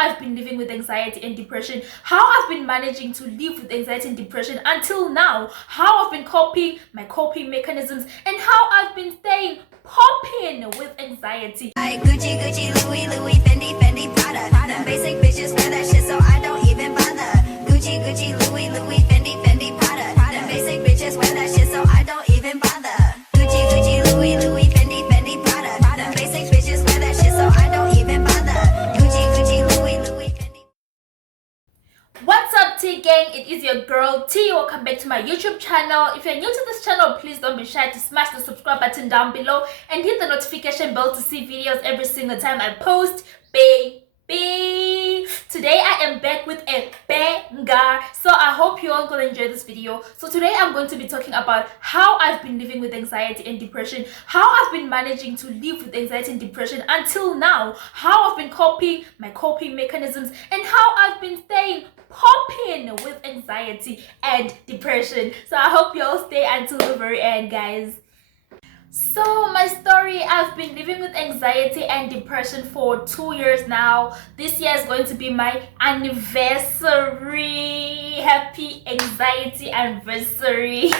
I've been living with anxiety and depression, how I've been managing to live with anxiety and depression until now, how I've been coping, my coping mechanisms, and how I've been staying popping with anxiety. Like Gucci, Gucci, Louis, Louis, Fendi, Fendi, Prada. Them basic bitches wear that shit, so I don't even bother. Gucci, Gucci, Louis, Louis, Fendi, Fendi, Prada. Them basic bitches wear that shit, so I don't even bother. Gucci, Gucci, Louis, Louis, Fendi, Fendi, Prada. Them basic bitches wear that shit, so I don't even bother. Gucci, Gucci, Louis, Louis, Fendi. What's up, T gang? It is your girl T. Welcome back to my YouTube channel. If you're new to this channel, please don't be shy to smash the subscribe button down below and hit the notification bell to see videos every single time I post, baby. Today I am back with a banger, so I hope you all gonna enjoy this video. So today I'm going to be talking about how I've been living with anxiety and depression, how I've been managing to live with anxiety and depression until now, how I've been coping, my coping mechanisms, and how I've been staying popping with anxiety and depression. So I hope you all stay until the very end, guys. So my story, I've been living with anxiety and depression for 2 years now. This year is going to be my anniversary. Happy anxiety anniversary.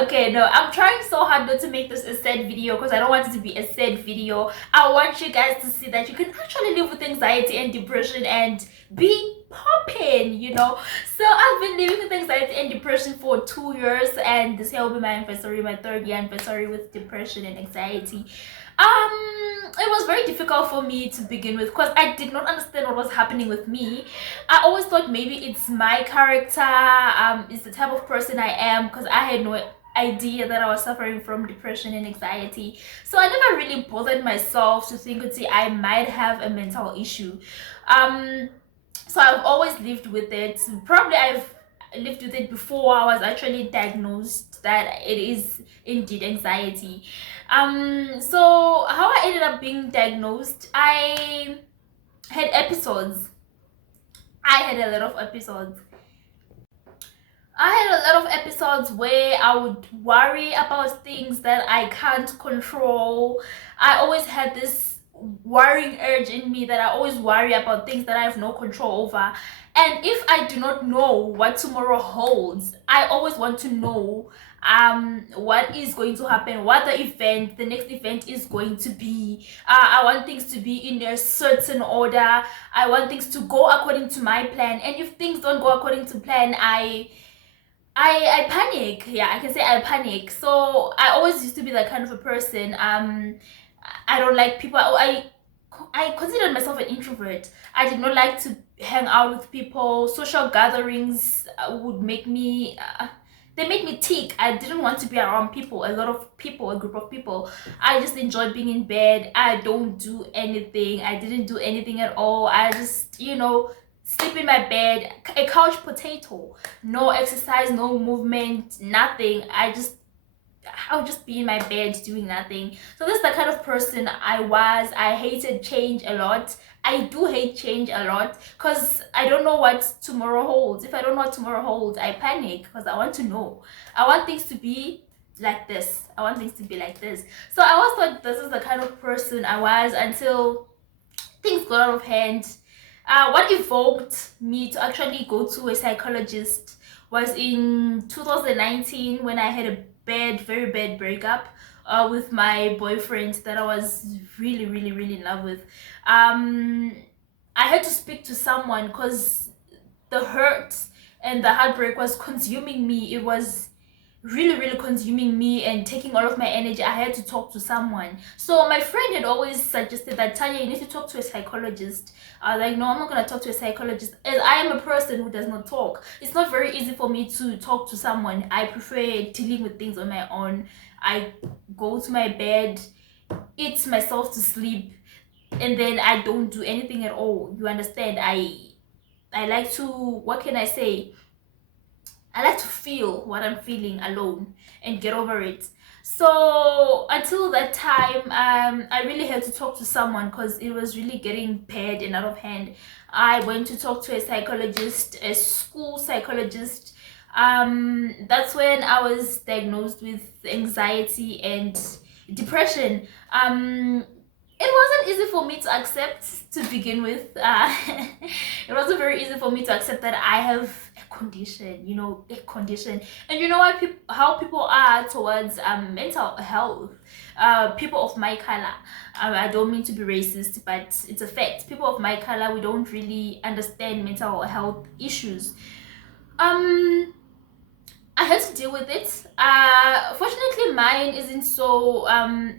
Okay, no, I'm trying so hard not to make this a sad video because I don't want it to be a sad video. I want you guys to see that you can actually live with anxiety and depression and be popping, you know. So I've been living with anxiety and depression for 2 years, and this year will be my anniversary, my 3rd year anniversary with depression and anxiety. It was very difficult for me to begin with because I did not understand what was happening with me. I always thought maybe it's my character, it's the type of person I am, because I had no idea that I was suffering from depression and anxiety. So I never really bothered myself to think, see, I might have a mental issue. So I've always lived with it. Probably I've lived with it before I was actually diagnosed that it is indeed anxiety. So how I ended up being diagnosed, I had episodes. I had a lot of episodes. I had a lot of episodes where I would worry about things that I can't control. I always had this worrying urge in me that I always worry about things that I have no control over. And if I do not know what tomorrow holds, I always want to know what is going to happen, what the next event is going to be. I want things to be in a certain order. I want things to go according to my plan. And if things don't go according to plan, I panic. Yeah, I can say I panic. So I always used to be that kind of a person. I don't like people. I considered myself an introvert. I did not like to hang out with people. Social gatherings would make me they made me tick. I didn't want to be around people, a lot of people, a group of people. I just enjoyed being in bed. I don't do anything. I didn't do anything at all. I just, sleep in my bed, a couch potato. No exercise, no movement, nothing. I would just be in my bed doing nothing. So this is the kind of person I was. I hated change a lot. I do hate change a lot because I don't know what tomorrow holds. If I don't know what tomorrow holds, I panic because I want to know. I want things to be like this. I want things to be like this. So I always thought this is the kind of person I was until things got out of hand. What evoked me to actually go to a psychologist was in 2019 when I had a very bad breakup with my boyfriend that I was really in love with. I had to speak to someone because the hurt and the heartbreak was consuming me. It was really consuming me and taking all of my energy. I had to talk to someone. So my friend had always suggested that, Tanya, you need to talk to a psychologist. I was like, no, I'm not going to talk to a psychologist, as I am a person who does not talk. It's not very easy for me to talk to someone. I prefer dealing with things on my own. I go to my bed, eat myself to sleep, and then I don't do anything at all. You understand? I like to, what can I say? I like to feel what I'm feeling alone and get over it. So until that time, I really had to talk to someone because it was really getting bad and out of hand. I went to talk to a psychologist, a school psychologist. That's when I was diagnosed with anxiety and depression. it wasn't easy for me to accept to begin with. It wasn't very easy for me to accept that I have a condition, a condition. And you know what, how people are towards mental health. People of my color, I don't mean to be racist, but it's a fact. People of my color, we don't really understand mental health issues. I had to deal with it. Fortunately, mine isn't so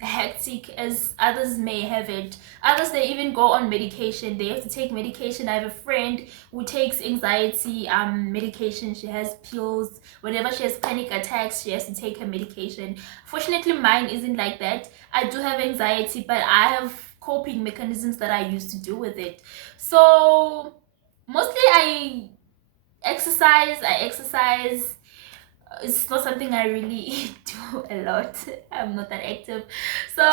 hectic as others may have it. Others, they even go on medication. They have to take medication. I have a friend who takes anxiety medication. She has pills. Whenever she has panic attacks, she has to take her medication. Fortunately, mine isn't like that. I do have anxiety, but I have coping mechanisms that I use to deal with it. So mostly I exercise. It's not something I really do a lot. I'm not that active. So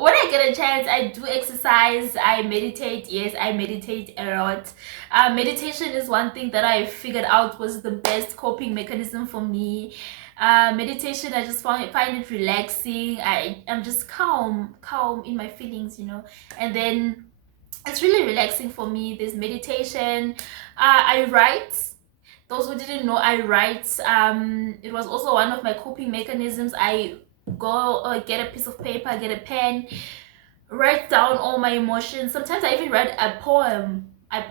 when I get a chance, I do exercise. I meditate. Yes, I meditate a lot. Meditation is one thing that I figured out was the best coping mechanism for me. Meditation, I just find it relaxing. I'm just calm in my feelings, and then it's really relaxing for me. There's meditation. I write. Those who didn't know, I write. It was also one of my coping mechanisms. I go get a piece of paper, get a pen, write down all my emotions. Sometimes I even write a poem. I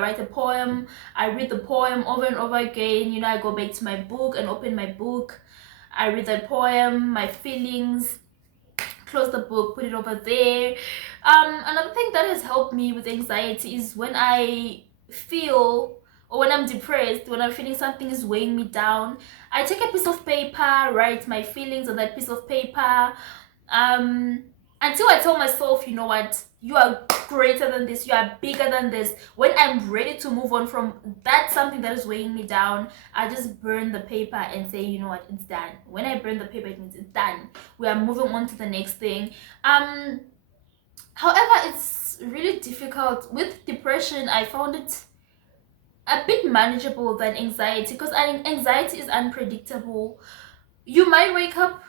write a poem. I read the poem over and over again. I go back to my book and open my book. I read the poem, my feelings, close the book, put it over there. Another thing that has helped me with anxiety is when I feel, or when I'm depressed, when I'm feeling something is weighing me down, I take a piece of paper, write my feelings on that piece of paper, until I tell myself, you know what, you are greater than this, you are bigger than this. When I'm ready to move on from that something that is weighing me down, I just burn the paper and say, you know what, it's done. When I burn the paper, it means it's done. We are moving on to the next thing. However, it's really difficult with depression. I found it a bit manageable than anxiety, because anxiety is unpredictable. You might wake up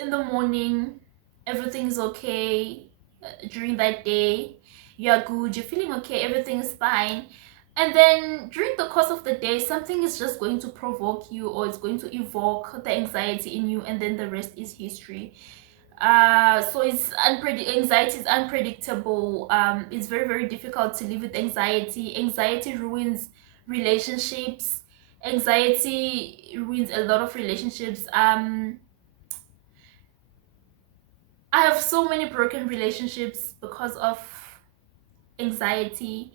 in the morning, everything is okay. During that day, you're good, you're feeling okay, everything is fine, and then during the course of the day, something is just going to provoke you, or it's going to evoke the anxiety in you, and then the rest is history. So anxiety is unpredictable. It's very, very difficult to live with anxiety. Anxiety ruins relationships. Anxiety ruins a lot of relationships. I have so many broken relationships because of anxiety.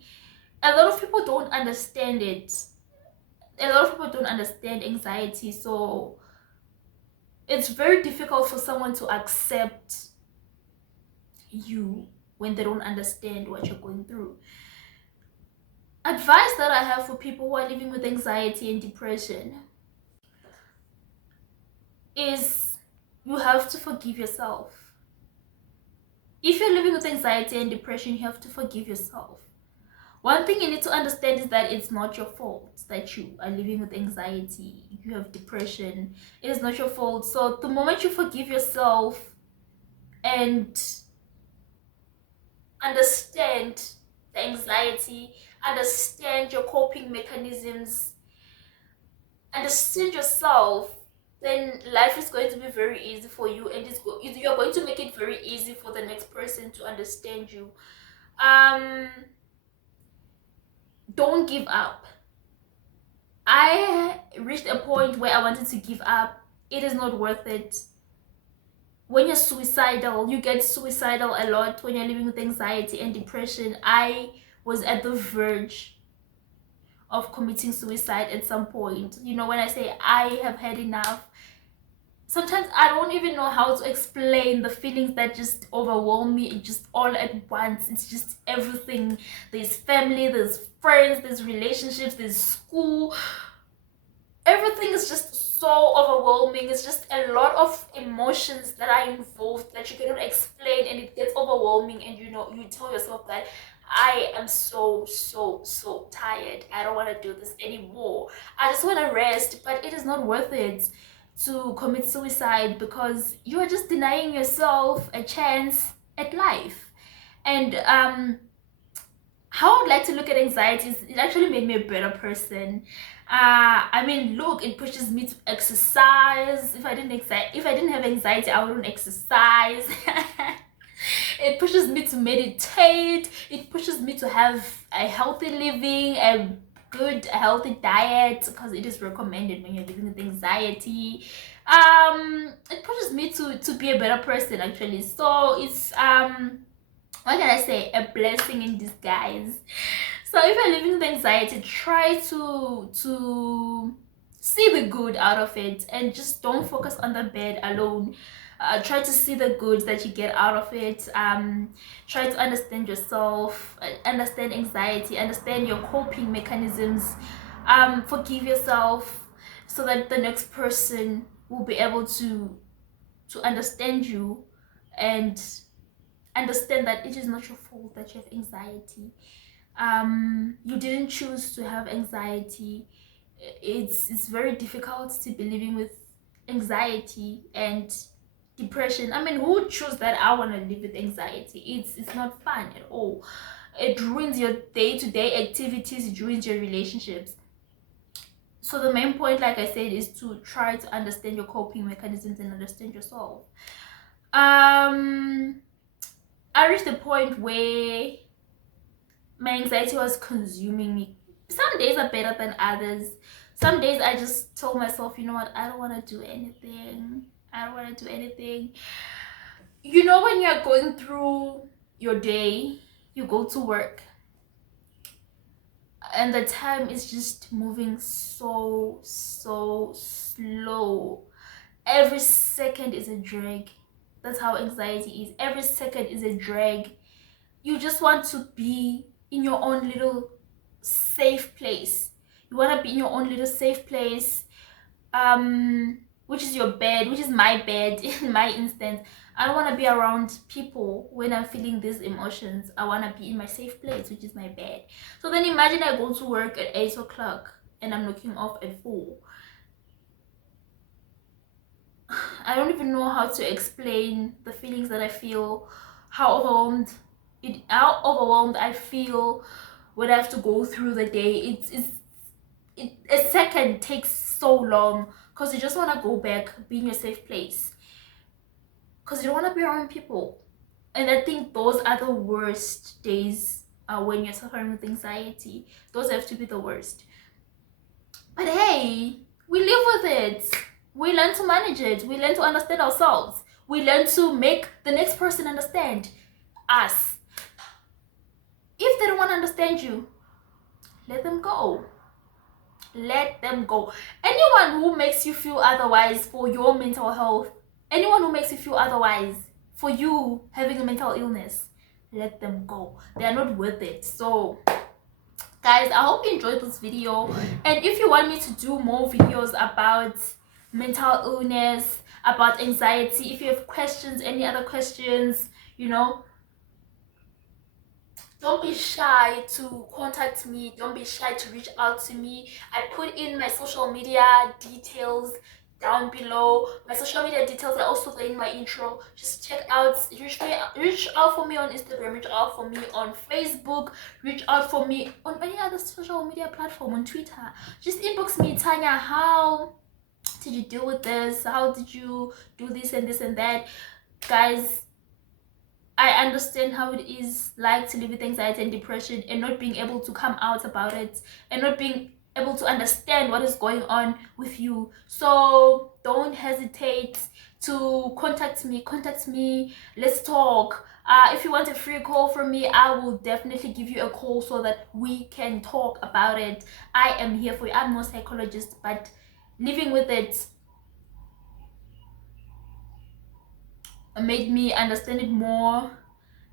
A lot of people don't understand it. A lot of people don't understand anxiety, so it's very difficult for someone to accept you when they don't understand what you're going through. Advice that I have for people who are living with anxiety and depression is you have to forgive yourself. If you're living with anxiety and depression, you have to forgive yourself. One thing you need to understand is that it's not your fault that you are living with anxiety, you have depression. It is not your fault. So the moment you forgive yourself and understand the anxiety, understand your coping mechanisms, understand yourself, then life is going to be very easy for you, and you're going to make it very easy for the next person to understand you. Don't give up. I reached a point where I wanted to give up. It is not worth it. When you're suicidal, you get suicidal a lot when you're living with anxiety and depression. I was at the verge of committing suicide at some point. When I say I have had enough, sometimes I don't even know how to explain the feelings that just overwhelm me, just all at once. It's just everything. There's family, there's friends, there's relationships, there's school. Everything is just so overwhelming. It's just a lot of emotions that are involved that you cannot explain, and it gets overwhelming, and you tell yourself that I am so tired. I don't want to do this anymore. I just want to rest, but it is not worth it to commit suicide, because you are just denying yourself a chance at life. And how I would like to look at anxiety is it actually made me a better person. I mean, look, it pushes me to exercise. If I didn't have anxiety, I wouldn't exercise. It pushes me to meditate. It pushes me to have a healthy living, a good healthy diet, because it is recommended when you're living with anxiety. It pushes me to be a better person actually. So it's what can I say, a blessing in disguise. So if you're living with anxiety, try to see the good out of it, and just don't focus on the bad alone. Try to see the good that you get out of it. Try to understand yourself, understand anxiety, understand your coping mechanisms. Forgive yourself, so that the next person will be able to understand you, and understand that it is not your fault that you have anxiety. You didn't choose to have anxiety. It's very difficult to be living with anxiety and depression. I mean, who would choose that I want to live with anxiety? It's not fun at all. It ruins your day-to-day activities, it ruins your relationships. So the main point, like I said, is to try to understand your coping mechanisms and understand yourself. I reached the point where my anxiety was consuming me. Some days are better than others. Some days I just told myself, you know what, I don't want to do anything. I don't want to do anything. You know, when you're going through your day, you go to work, and the time is just moving so slow. Every second is a drag. That's how anxiety is. Every second is a drag. You just want to be in your own little safe place. You want to be in your own little safe place, which is your bed, which is my bed in my instance. I don't want to be around people when I'm feeling these emotions. I want to be in my safe place, which is my bed. So then imagine I go to work at 8 o'clock and I'm looking off at 4. I don't even know how to explain the feelings that I feel, how overwhelmed I feel when I have to go through the day. A second takes so long, because you just want to go back, be in your safe place, because you don't want to be around people. And I think those are the worst days, when you're suffering with anxiety. Those have to be the worst. But hey, we live with it. We learn to manage it. We learn to understand ourselves. We learn to make the next person understand us. If they don't want to understand you, let them go. Let them go. Anyone who makes you feel otherwise for your mental health, anyone who makes you feel otherwise for you having a mental illness, let them go. They are not worth it. So guys, I hope you enjoyed this video, and if you want me to do more videos about mental illness, about anxiety, if you have questions, any other questions, you know, don't be shy to contact me. Don't be shy to reach out to me. I put in my social media details down below. My social media details are also there in my intro. Just check out, reach out for me on Instagram, reach out for me on Facebook, reach out for me on any other social media platform, on Twitter. Just inbox me, Tanya, how did you deal with this? How did you do this and this and that? Guys, I understand how it is like to live with anxiety and depression, and not being able to come out about it, and not being able to understand what is going on with you. So don't hesitate to contact me. Let's talk. If you want a free call from me, I will definitely give you a call so that we can talk about it. I am here for you. I'm no psychologist, but living with it made me understand it more,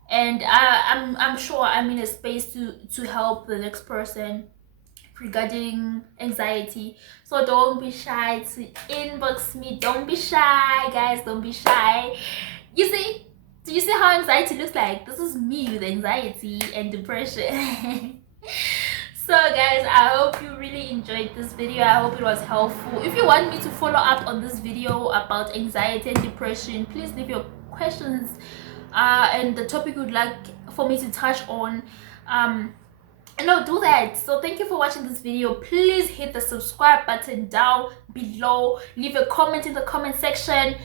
and I'm sure I'm in a space to help the next person regarding anxiety. So don't be shy to inbox me. Don't be shy, guys. Don't be shy. Do you see how anxiety looks like? This is me with anxiety and depression. So guys, I hope you really enjoyed this video. I hope it was helpful. If you want me to follow up on this video about anxiety and depression, please leave your questions and the topic you would like for me to touch on. Do that. So thank you for watching this video. Please hit the subscribe button down below, leave a comment in the comment section,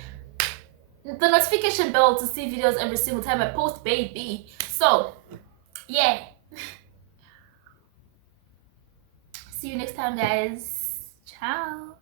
the notification bell to see videos every single time I post, baby. So yeah, see you next time, guys. Ciao.